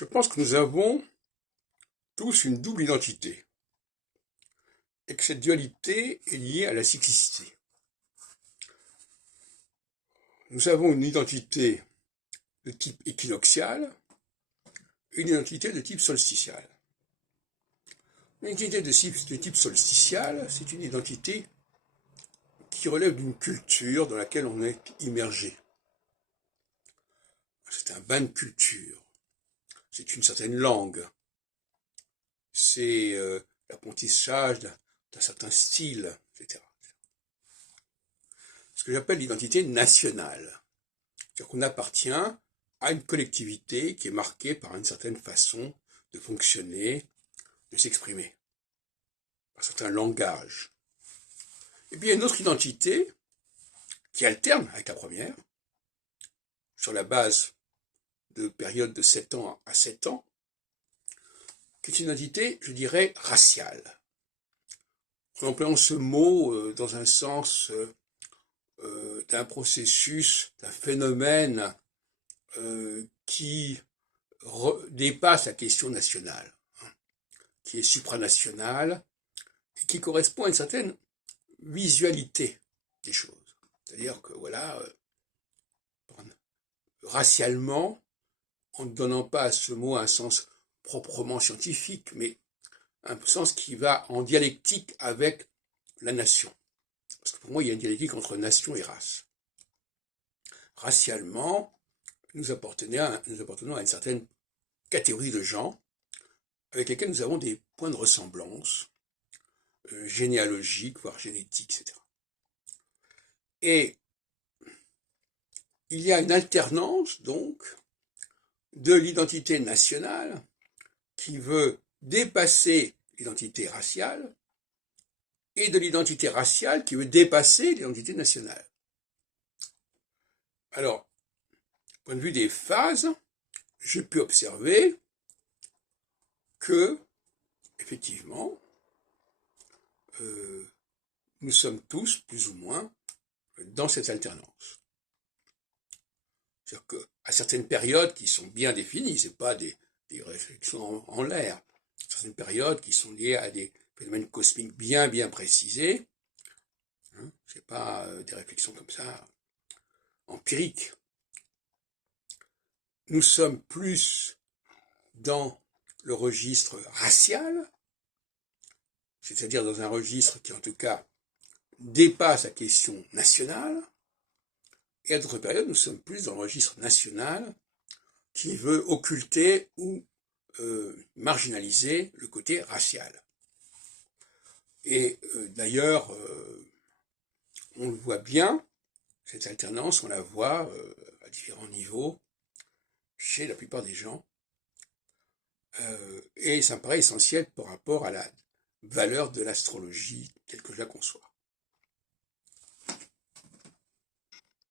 Je pense que nous avons tous une double identité et que cette dualité est liée à la cyclicité. Nous avons une identité de type équinoxial et une identité de type solsticial. Une identité de type solsticial, c'est une identité qui relève d'une culture dans laquelle on est immergé. C'est un bain de culture, c'est une certaine langue, c'est l'apprentissage d'un certain style, etc. Ce que j'appelle l'identité nationale. C'est-à-dire qu'on appartient à une collectivité qui est marquée par une certaine façon de fonctionner, de s'exprimer, par un certain langage. Et puis il y a une autre identité qui alterne avec la première, sur la base de périodes de 7 ans à 7 ans, qui est une identité, je dirais, raciale. En employant ce mot dans un sens d'un processus, d'un phénomène qui dépasse la question nationale, qui est supranationale et qui correspond à une certaine visualité des choses. C'est-à-dire que voilà, racialement, en ne donnant pas à ce mot un sens proprement scientifique, mais un sens qui va en dialectique avec la nation. Parce que pour moi, il y a une dialectique entre nation et race. Racialement, nous appartenons à une certaine catégorie de gens avec lesquels nous avons des points de ressemblance généalogiques, voire génétiques, etc. Et il y a une alternance, donc, de l'identité nationale qui veut dépasser l'identité raciale et de l'identité raciale qui veut dépasser l'identité nationale. Alors, du point de vue des phases, j'ai pu observer que, effectivement, nous sommes tous, plus ou moins, dans cette alternance. C'est-à-dire qu'à certaines périodes qui sont bien définies, ce n'est pas des réflexions en l'air, certaines périodes qui sont liées à des phénomènes cosmiques bien précisés, hein, ce n'est pas des réflexions comme ça, empiriques. Nous sommes plus dans le registre racial, c'est-à-dire dans un registre qui en tout cas dépasse la question nationale, et à d'autres périodes, nous sommes plus dans le registre national qui veut occulter ou marginaliser le côté racial. Et d'ailleurs, on le voit bien, cette alternance, on la voit à différents niveaux chez la plupart des gens. Et ça me paraît essentiel par rapport à la valeur de l'astrologie telle que je la conçois.